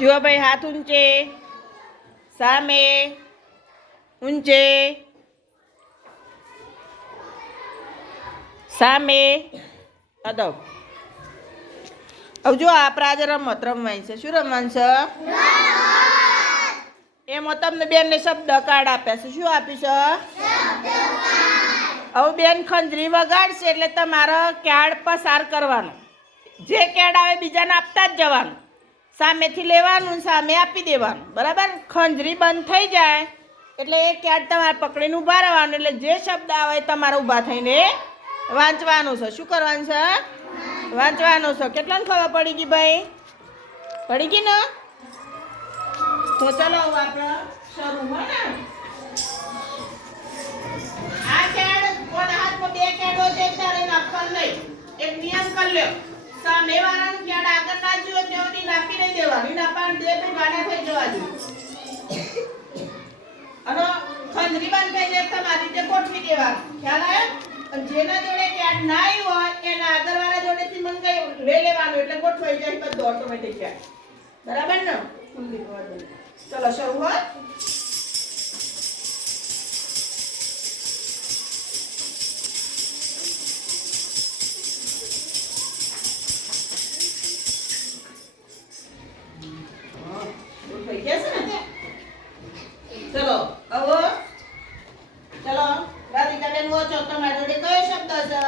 જુઓ ભાઈ, હાથ ઊંચે, સામે, ઊંચે, સામે, અદબ. હવે જો આપણે આજે રમત રમવાની છે. શું રમવાનું છે? એમાં તમને બેનને શબ્દ કાર્ડ આપ્યા છે. શું આપ્યું છે? હવે બેન ખંજરી વગાડશે એટલે તમારે કાર્ડ પસાર કરવાનો. જે કાર્ડ આવે બીજાને આપતા જ જવાનું. સામેથી લેવાનું, સામે આપી દેવાનું. બરાબર? ખંજરી બંધ થઈ જાય એટલે એ કાર્ડ તમારે પકડીને ઊભા રહેવાનું. એટલે જે શબ્દ આવે તમારે ઊભા થઈને વાંચવાનું છે. શું કરવાનું છે? વાંચવાનું છે. કેટલાને ખબર પડી ગઈ ભાઈ? પડી ગઈ ને? તો ચલો આપણે શરૂ. હો ને, આ કાર્ડ કોના હાથમાં બે કાર્ડ હોય તે તારે નાખવાનું નહીં. એક નિયમ કરી લ્યો, સામે વાળાનું કાર્ડ આગળ ના જોયો તેઓની નાખી નહીં દેવાનું. નાખવાનું દે તો વાડા થઈ જવા દે. અને ખંજરી બંધ થઈ જાય તમારી રીતે ગોઠવી દેવાનું. ખ્યાલ આવ્યો? જેના જોડે કાર્ડ ના આવ્યું હોય એના આગળવાળા જોડેથી મંગાવી લઈ લેવાનું. એટલે ગોઠવાઈ જાય બધું ઓટોમેટિક કાર્ડ. બરાબર ને? ચલો શરૂઆત. થઈ ગયા છે ને? ચલો હવે ચલો રાધિકાબેન વાંચો. તમારી જોડે કયો શબ્દ છે?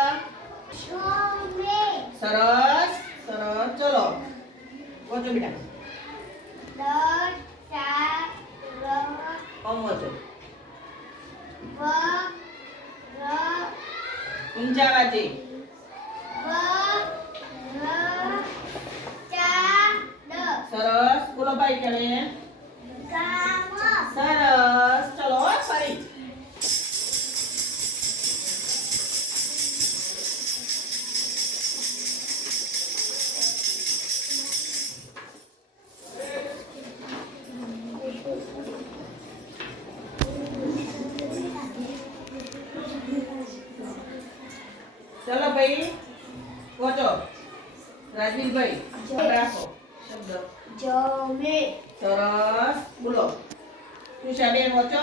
સરસ સરસ. ચલો વાંચો બેટા. ઊંચા વાંચે. સરસ. બોલો ભાઈ તમે. સરસ. ચલો ફરી. ચલો ભાઈ વાંચો. રાજવીરભાઈ રાખો શબ્દ. જમે. સરસ. બોલો તુષાબેન વાંચો.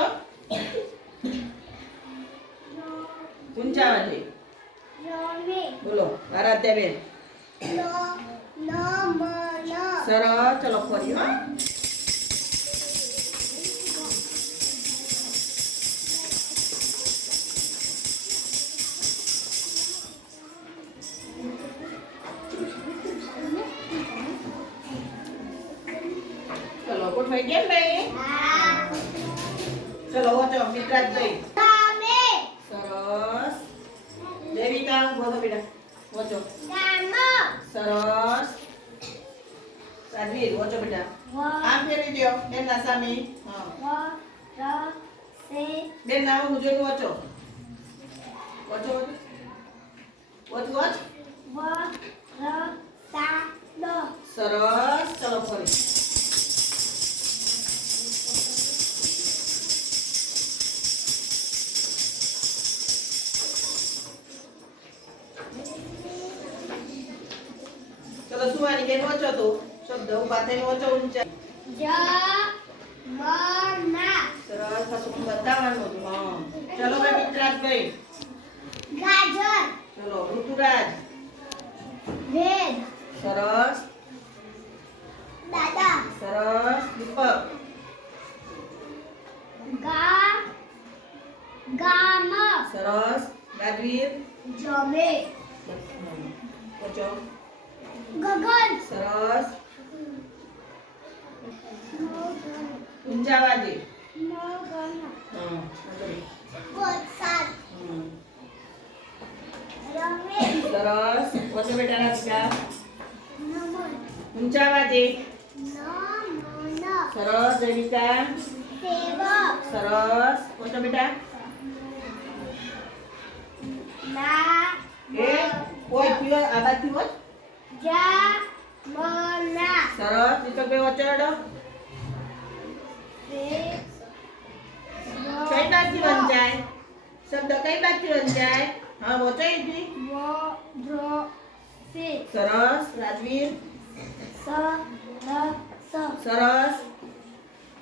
ઊંચા વાંચે. બોલો આરાધ્યાબેન. સરસ. ચલો ફરી. હા, ચલો ગોઠવાઈ ગયા ભાઈ. ચલો વાંચો. મિત્રાજભાઈ. સરસ. દેવિકા બોલો બેટા વાંચો. સરસ. રાજવીર વાંચો બેટા. આમ ફેરવી દો બેનના સામે. હા, બેન નામ જોઈને વાંચો. વાંચો વાંચ વાંચ. સરસ. ચલો ફરી. ચલો સુવાની બેન વાંચો. તો શબ્દ ઉભા થઈને વાંચો. ઊંચા. સરસ. પાછું બતાવવાનું હતું. હા, ચલો ભાઈ મિત્રાજભાઈ. ચલો ઋતુરાજ. સરસ. સરસ. દીપક. સરસ. રાજવીર. વાંચો. સરસ. ઊંચા વાજે. સરસ. વાંચો બેટા રાધિકા. ઊંચા વાજે. સરસ. દેવિકા. સરસ. વાંચો બેટા. એ કોઈ થયો આ બાજુ હોત. સરસ. દીપકભાઈ વાંચો. કઈ બાજુથી વંચાય શબ્દ? કઈ બાજુથી વંચાય? હા, વંચાઈ હતી. સરસ. રાજવીર. સરસ